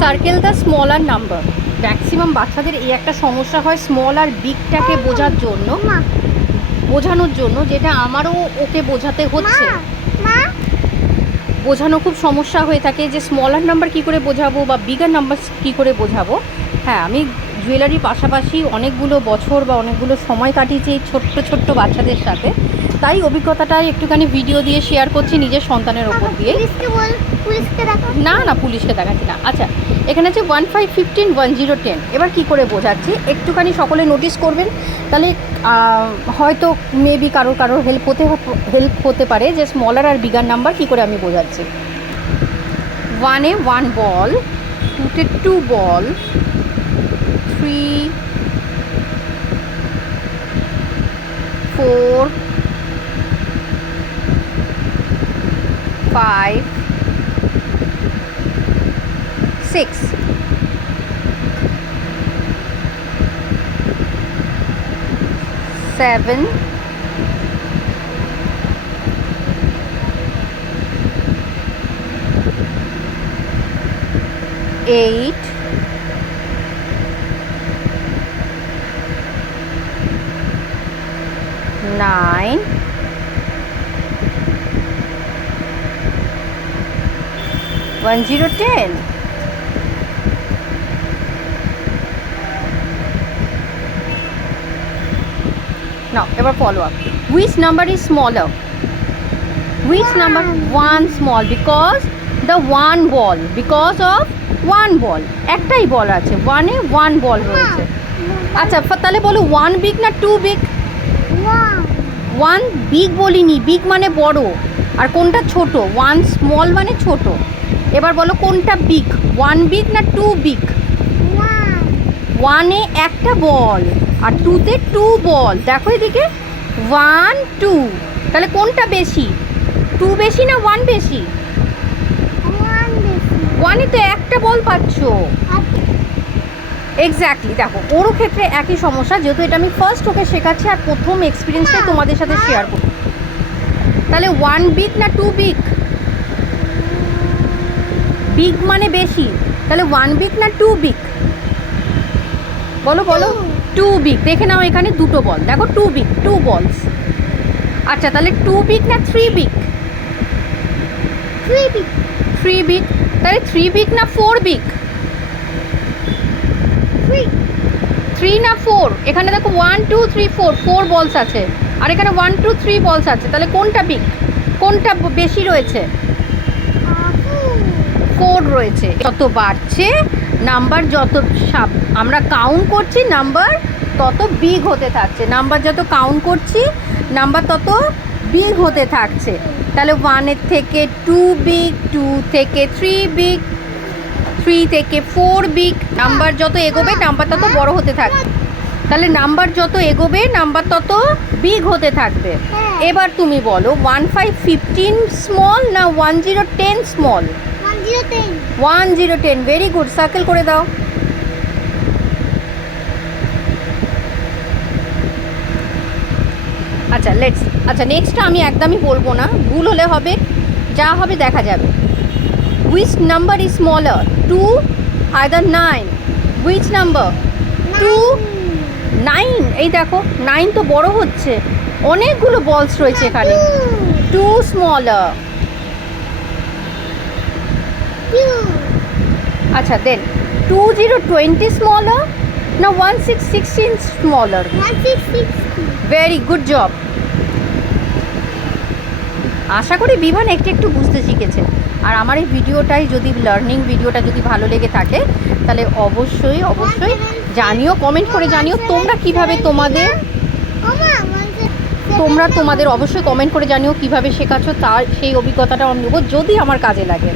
Circle the smaller number. Maximum বাচ্চাদের এই একটা সমস্যা হয় স্মল আর বিগটাকে বোঝানোর জন্য, যেটা আমারও ওকে বোঝাতে হচ্ছে। বোঝানো খুব সমস্যা হয়ে থাকে যে স্মলার নাম্বার কী করে বোঝাবো বা বিগার নাম্বার কী করে বোঝাবো। হ্যাঁ, আমি জুয়েলারির পাশাপাশি অনেকগুলো বছর বা অনেকগুলো সময় কাটিয়েছি এই ছোট্ট ছোট্ট বাচ্চাদের সাথে, তাই অভিজ্ঞতাটা একটুখানি ভিডিও দিয়ে শেয়ার করছি নিজের সন্তানের ওপর দিয়ে। না না, পুলিশকে দেখাচ্ছি না। আচ্ছা, এখানে আছে 1 5 15 1 0 10। এবার কি করে বোঝাচ্ছি একটুখানি সকলে নোটিস করবেন, তাহলে হয়তো মেবি কারোর হেল্প হতে পারে যে স্মলার আর বিগার নাম্বার কি করে আমি বোঝাচ্ছি। 1-এ 1 বল, 2-তে 2 বল, 3 4 5 6 7 8 9 1 0 10। Now, ever follow up. Which number is smaller? Which number? 1 small, because the 1 ball. Because of 1 ball. একটাই বল আছে, 1-এ 1 বল রয়েছে। আচ্ছা, তাহলে বলো 1 big না 2 big? 1 big বলিনি, বিগ মানে বড়, আর কোনটা ছোট? 1 small মানে ছোট। এবার বলো কোনটা বিগ, 1 big না 2 big? 1-এ একটা বল আর 2-তে 2 বল। দেখো এদিকে 1 2, তাহলে কোনটা বেশি? 2 বেশি না 1 বেশি? 1-এ তো একটা বল পাচ্ছ। এক্স্যাক্টলি, দেখো ওরও ক্ষেত্রে একই সমস্যা, যেহেতু এটা আমি ফার্স্ট ওকে শেখাচ্ছি আর প্রথম এক্সপিরিয়েন্সটাই তোমাদের সাথে শেয়ার করব। তাহলে 1 বিগ না 2 বিগ? বিগ মানে বেশি, তাহলে 1 বিগ না 2 বিগ? বলো বলো। 2 বিগ। দেখে নাও এখানে দুটো বল, দেখো 2 বিগ, 2 বলস। আচ্ছা, তাহলে 2 বিগ না 3 বিগ? 3 বিগ। 3 বিগ। তাহলে 3 বিগ না 4 বিগ? 3 না 4? এখানে দেখো 1 2 3 4 বলস আছে, আর এখানে 1 2 3 বলস আছে, তাহলে কোনটা বিগ, কোনটা বেশি রয়েছে? 4 রয়েছে। যত বাড়ছে নাম্বার, যত আমরা কাউন্ট করছি নাম্বার তত বিগ হতে থাকছে, নাম্বার যত কাউন্ট করছি নাম্বার তত বিগ হতে থাকছে। তাহলে 1-এর থেকে 2 বিগ, 2 থেকে 3 বিগ, 3 থেকে 4 বিগ। নাম্বার যত এগোবে নাম্বার তত বড় হতে থাকবে, তাহলে নাম্বার যত এগোবে নাম্বার তত বিগ হতে থাকবে। এবার তুমি বলো 1 5 15 স্মল না 1 0 10 স্মল? 1 0 10। ভেরি গুড, সার্কেল করে দাও। আচ্ছা নেক্সটটা আমি একদমই বলবো না, ভুল হলে হবে, যা হবে দেখা যাবে। Which number is smaller? 2 either 9? Which number? 2 9। এই দেখো 9 তো বড় হচ্ছে, অনেকগুলো বলস রয়েছে এখানে। 2 smaller। আচ্ছা, দেন 2 0 20 smaller না 1 6 16 smaller? 1 6 16। Very good job. আশা করি বিভান একটু বুঝতে শিখেছে। আর আমার এই ভিডিওটাই যদি লার্নিং ভিডিওটা যদি ভালো লেগে থাকে তাহলে অবশ্যই জানিও, কমেন্ট করে জানিও তোমরা কিভাবে তোমাদের অবশ্যই কমেন্ট করে জানিও কিভাবে শেখাচ্ছ, তার সেই অভিজ্ঞতাটা আমি নেবো যদি আমার কাজে লাগে।